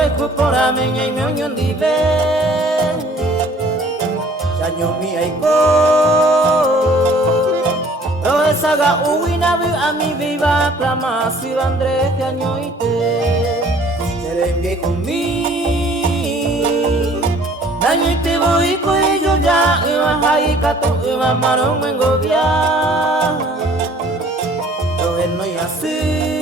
joy kupora menya imyon dive Chanyo mi aiko Roe saga uwina vi ami viva Clama si vandre chanyo ite Serenge kumi Nanyo ite voi koi yo ya Ima hai kato ima marong mengovia Roe no yasi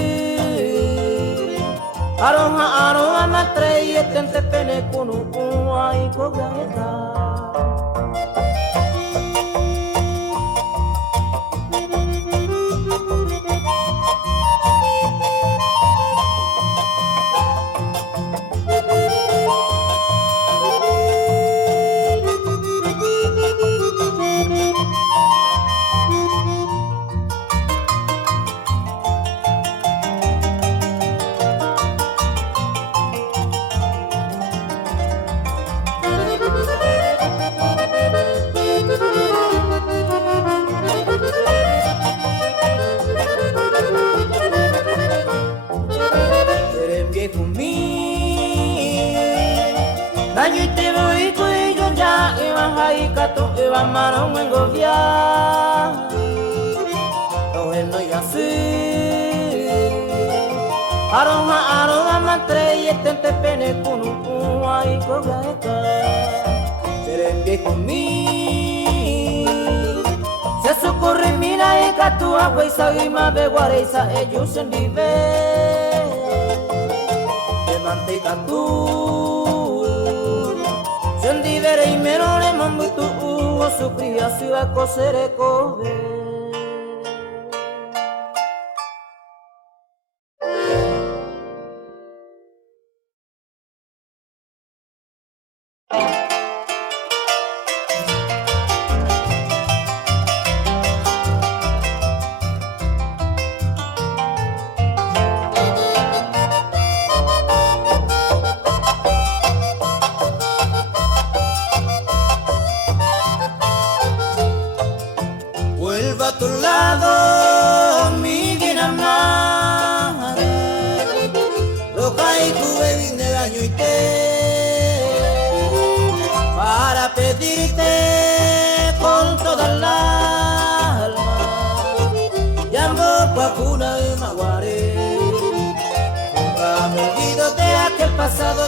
Aroha matre yetente pene kunu ai kogeta Kato eva marong mengovia Ohe no yasi Aroha matre yetente pene kunu ai kogaeka Serenge kumi Se socorre mira e katu agua y sagima beguare isa ellos en vive De manteca tu Sendivere y menore mambutu uo sukria siwa kosere kobe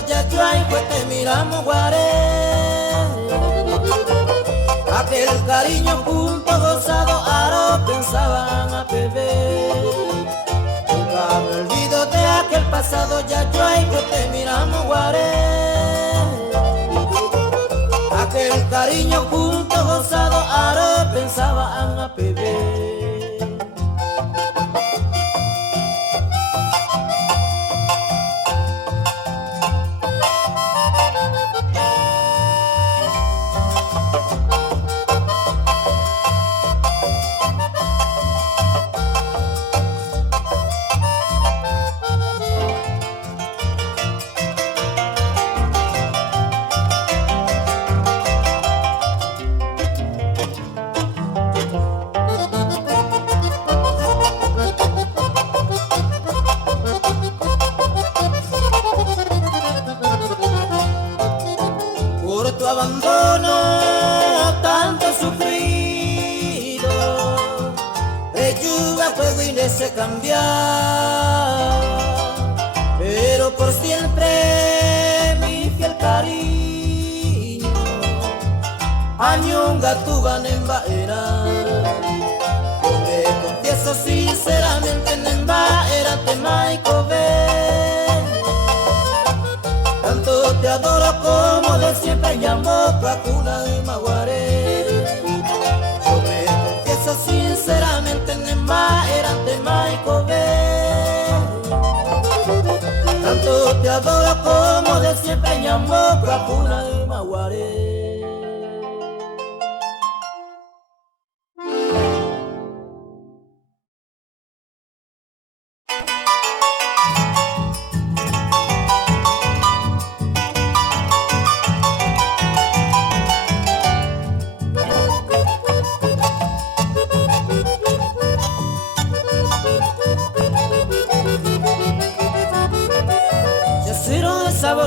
Ya yo ahí pues te miramos guaré Aquel cariño junto gozado aro pensaban a beber Nunca me olvido de aquel pasado ya yo ahí pues te miramos guaré Aquel cariño junto gozado aro pensaban a beber se cambiar, pero por siempre mi fiel cariño, añunga tu vanemba era. Yo me confieso sinceramente nemba era te maico ve. Tanto te adoro como de siempre llamo Placuna de Maguaré. Yo me confieso sinceramente nemba era te maico ve. Tanto te adoro como de siempre llamo Placuna de Maguaré.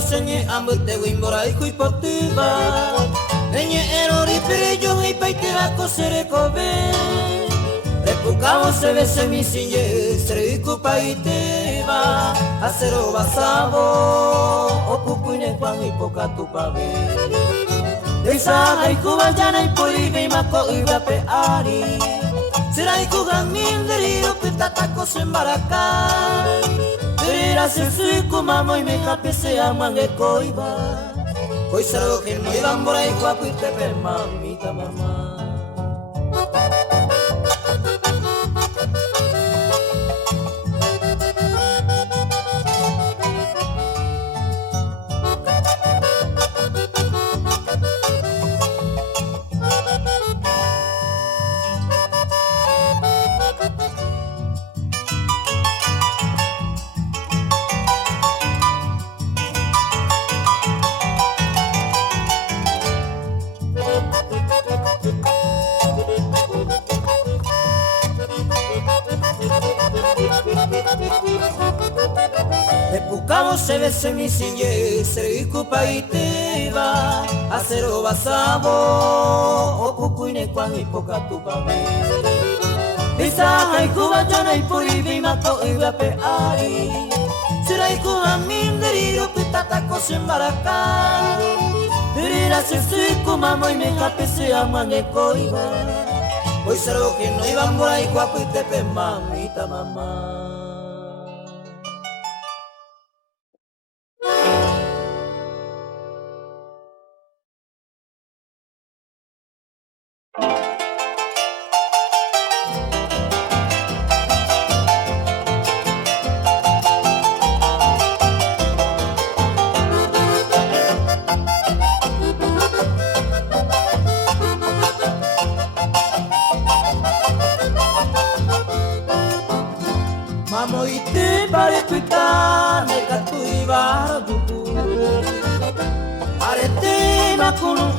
senye ambute wimbora ikui potiba Nenye erori perejo hei paitera kosere kobe Repukamo se bese mi sinye Sreiku paiteba Asero basabo Okukuine kwangi poka tupabe Desa haiku bajana ipuribe Imako iba pe ari Seraiku gamin deriro Petatako sembarakai Terira sensuiku mamo y me capese a mangue coiba Hoy salgo que no iban por ahí guapo y te pe mamita mamá Repukamo se bese mi sinye Sreiku paiteba Asero basabo Okukuine kwan ipoka tupame Bisa haiku bajana ipuribi Mako iba pe ari Seraiku amin deriro Petatako sembarakai Derira sensuiku mamo y me capese a mangue coiba Hoy salgo que no iban por ahí guapo y te pe mamita mamá Mamo ite pare kuita neka tuibaro juku Arete makunu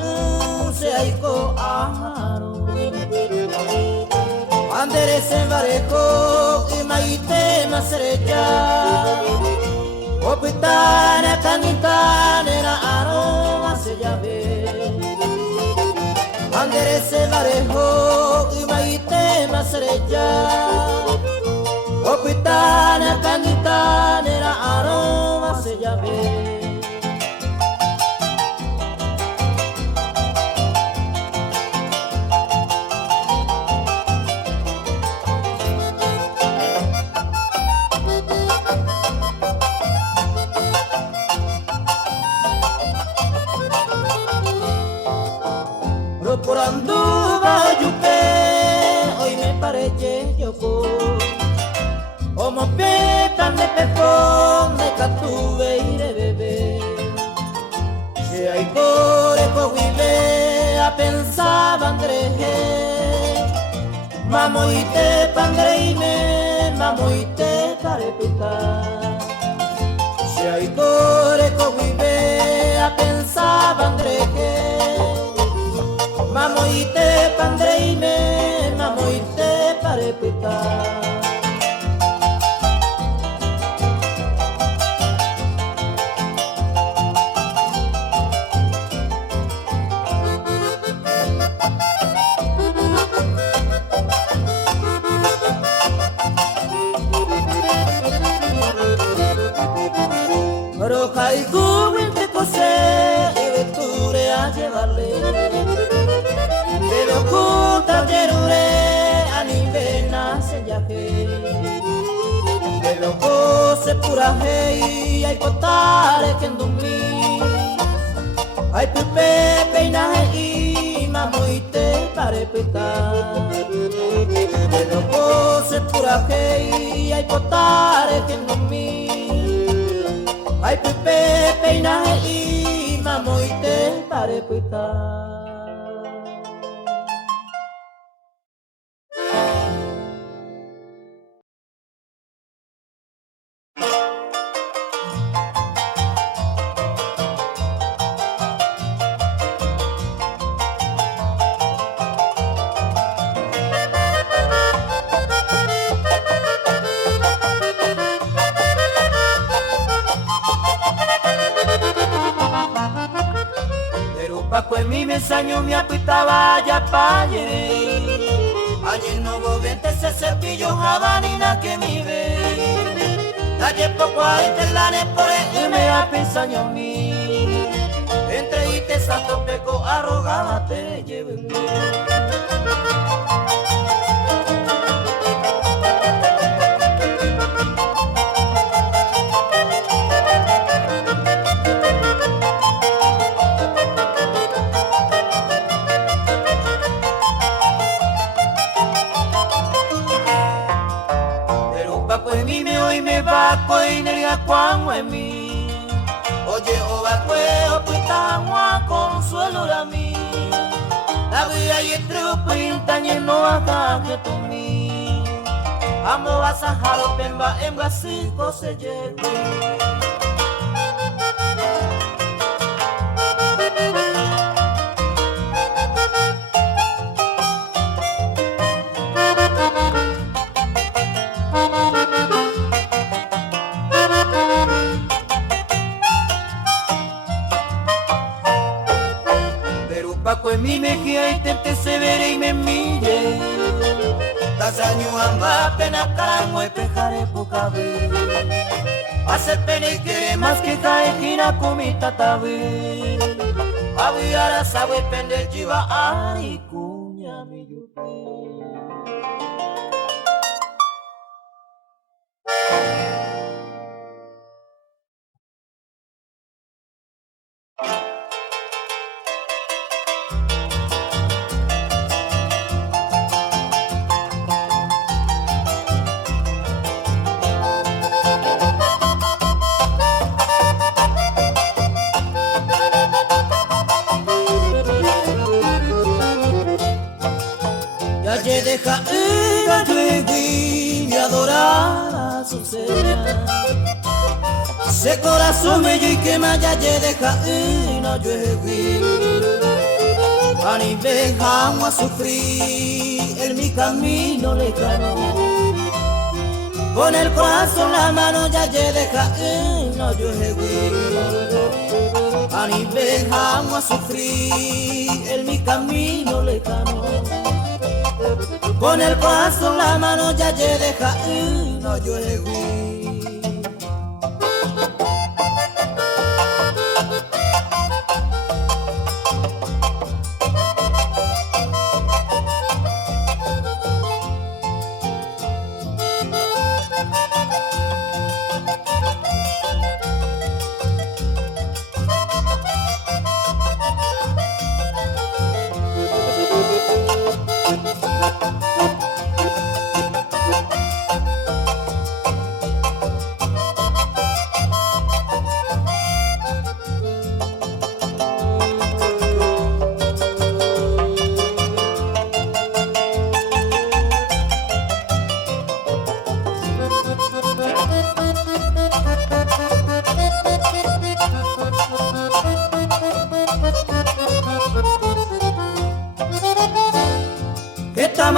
se aiko aharo Andere se vareko imaite masereja Opitana kanitane na aroma se llave Andere se vareko imaite masereja Opitana kanitane na aroma se llave Por anduva yupe, hoy me parece yoko Como pepan de pepón, de catuve y de bebé Si hay core coguile, a pensaba andreje Mamo y te pandreime, mamo y te parepita Si hay core coguile, a pensaba andreje Mamo y te pandreime, mamo y te parepita Roja y cubil te cosé y venture a llevarle Pero oculta terure a nivel nace yaje Pero cose pura hey hay potare que en dumbi Hay pepe peinaje y mamo y te parepita Pero cose pura hey hay potare que en dumbi Hay pepe peinaje y mamo y te parepita paco en mi mesaño me apitaba ya pa' llegar. Ayer no volvente ese cepillo jabanina que mi ve. Ayer poco a interlane por el me apisaño mi. Entre ite santo peco arrogada te lleven. Cuando en mí, oye, o bacueo, pitagua, consuelo la mí. La vida y el truco pintañe no haga que tú mí. Amo a Saharo, pemba, en Brasil, se llegue. En mi mejía y tente se veré y me mire. Tazaño amba pena carango y pejare poca vez. Hace pena y quiere más que cae quina comita tabe. Aviara sabe pende chiva ari cuña mi yupe. Deja ir a Yuegui y adorar a su cena. Ese corazón bello y que maya deja ir a Yuegui. A ni dejamos a sufrir en mi camino lejano. Con el corazón la mano ya deja ir a Yuegui. A ni dejamos a sufrir en mi camino lejano. Con el corazón la mano ya deja ir, no Yuegui.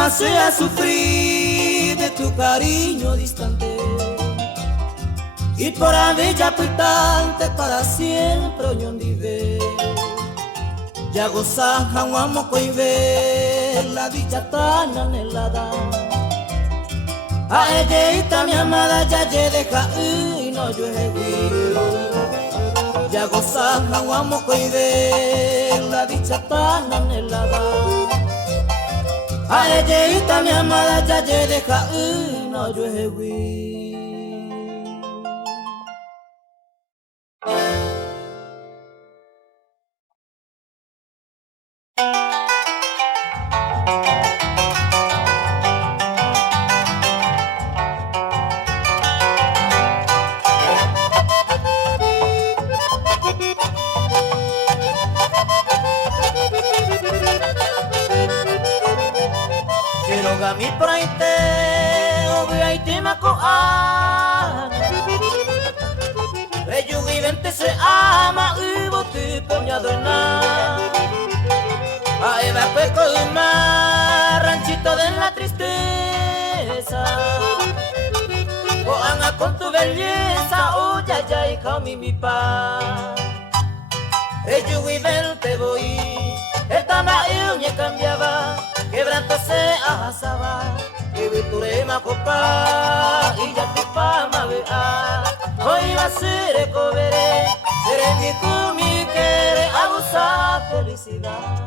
Sea sufrir de tu cariño distante y por la bella pitante para siempre oñondive. Ya gozaja un amo y ver la dicha tan anhelada. A ella mi amada ya deja y no Yuegui. Ya gozaja un amo y ver la dicha tan anhelada. A ella mi amada ya deja y no Yuegui. Mi por ahí te voy ahí te maco a bello vivente se ama y bote poñado en nada a Eva Peco y más ranchito de la tristeza o anga con tu belleza oh ya ya hija mi pa bello vivente voy copa y ya te fama vea. Hoy va a ser covere, seré mi cumi quiere abusar felicidad.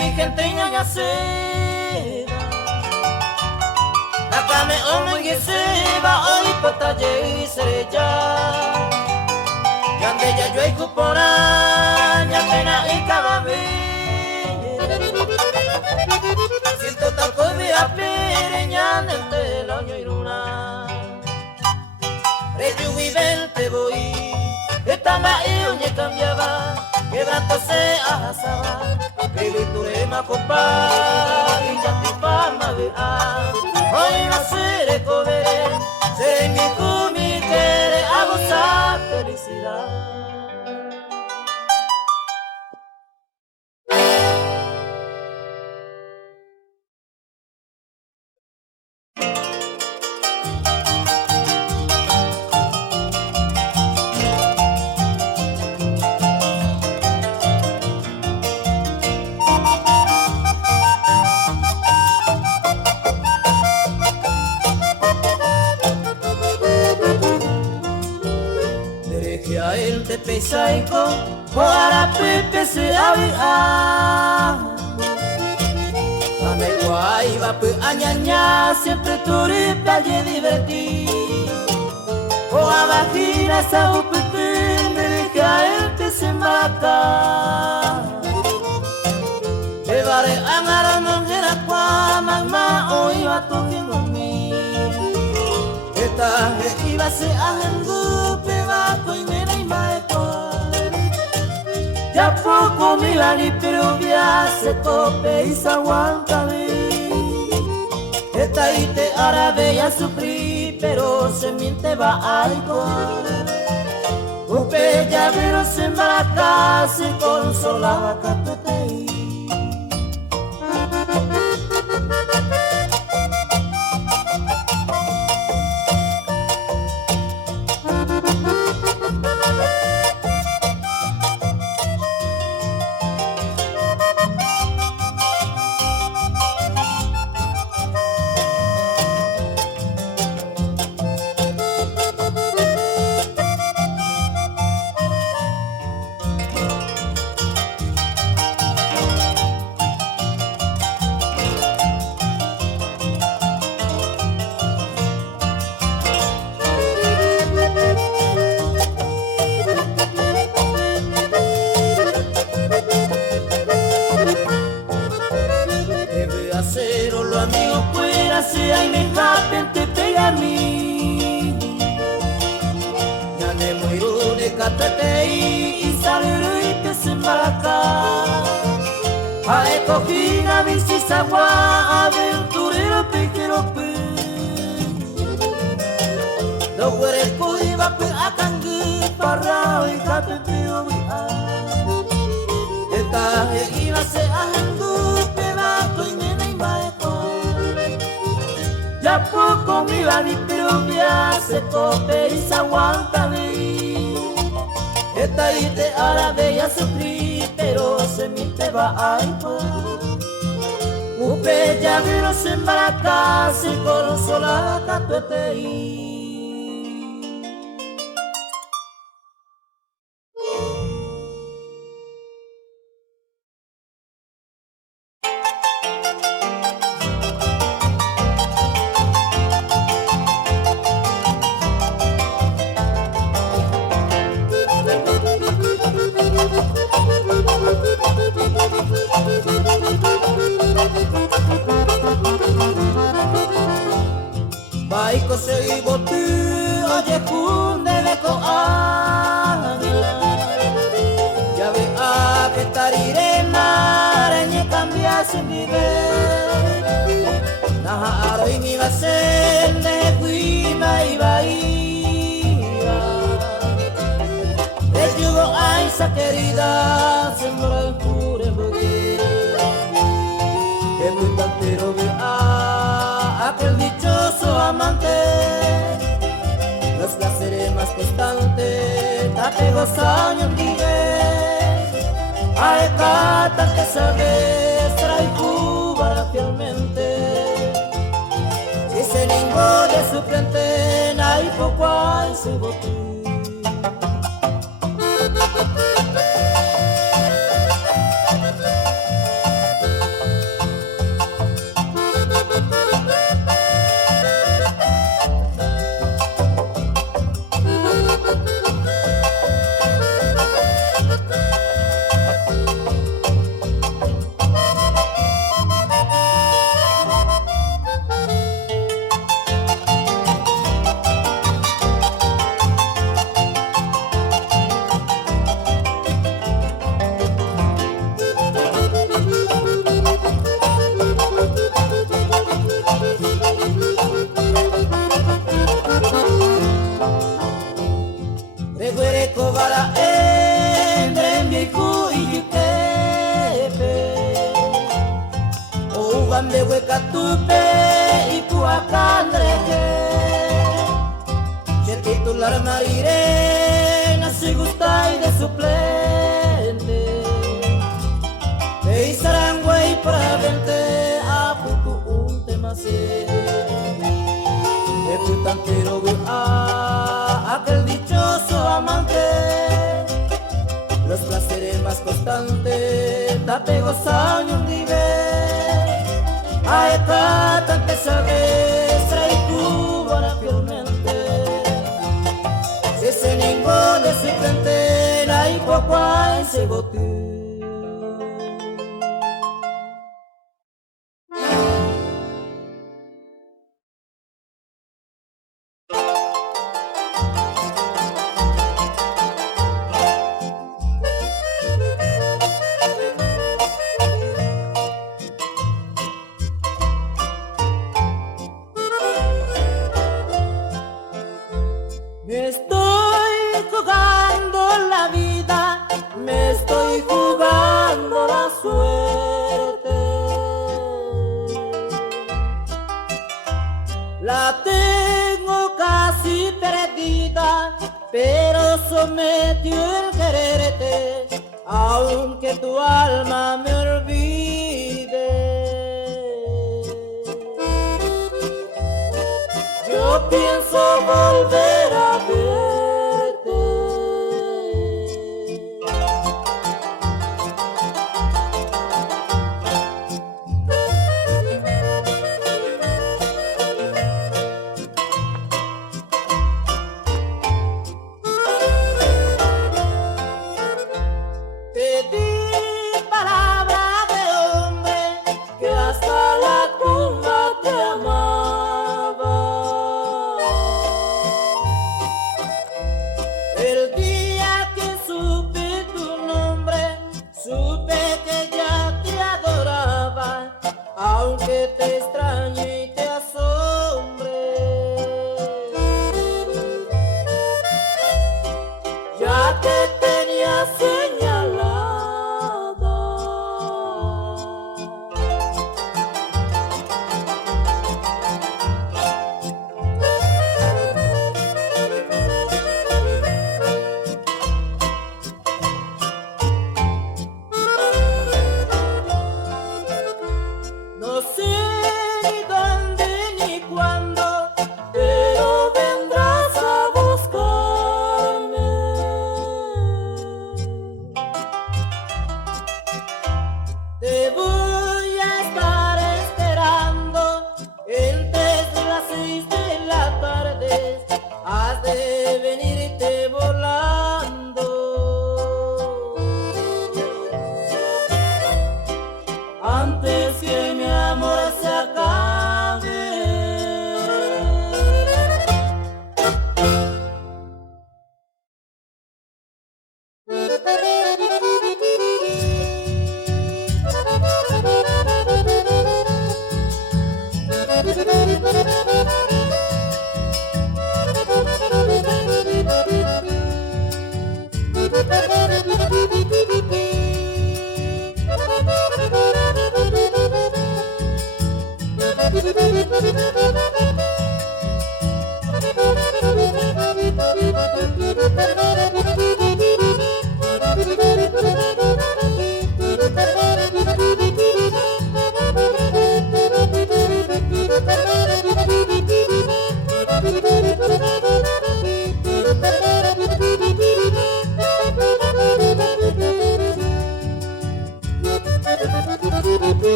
Mi gente ñaña seda Nakame omungi seba Oi pataye sereya Yande ya yo hay cupora Ñapena y cabame Siento taco de apere Ñande te loño iruna Reyu y velte voy Estamba y uñe cambiaba Quebrándose asaba Viviturema copa y ya te fama vea. Hoy va a ser covere, seré mi cumi quiere a gozar felicidad. Te pesaico, para pepe se avia. Ame guay va pe añaña, siempre tu ripalle divertir. O abajira esa upete, me deja el te se mata. Llevaré a mara monjera qua magma, hoy va toquendo mi. Esta iba se ajengu, pebato y nena y maeko. Ya poco mi lani pero se tope y se aguanta Esta y te hará bella sufrir pero se miente va algo Upe ya pero se embaraca se consolaba capetei Cojina, bici, sagua, aventurero, pequero, pe. Lo huereco iba pe a cangue, parrao y capeteo, Esta iba se ajendu, pebato y nena y maeco. Ya poco mi bani, pero se tope y se aguanta, Esta y te hará bella sufrir, pero se miente va a Upe ya vero se embaraca, se consola catuetei. vive naha aroy mi basen de guima y bahía de yugo a esa querida sembró en pure que muy cantero ve a aquel dichoso amante los placeres más constantes tape gozan vive ay cata que sabes trae cubana fielmente si se ningó de su frente hay poco hay su botín. De Huecatupe y Puacandreje, que titular Marirena se gusta y de suplente, de Isarangüe y para verte a Putu un tema de Putantero a aquel dichoso amante, los placeres más constantes, tapegos años nivel. Ay, cata que sabes, trae cubana fielmente si se ningún de su frente hay poco hay se botín. Me estoy jugando la vida, me estoy jugando la suerte. La tengo casi perdida, pero sometió el quererte, aunque tu alma me olvide. Yo pienso volver a verte. Te di palabra de hombre que hasta la tumba te amaba. El día que supe tu nombre, supe que ya te adoraba, aunque te extrañe y te asombre. Ya te tenía señalada. No sé ni dónde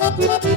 Thank you.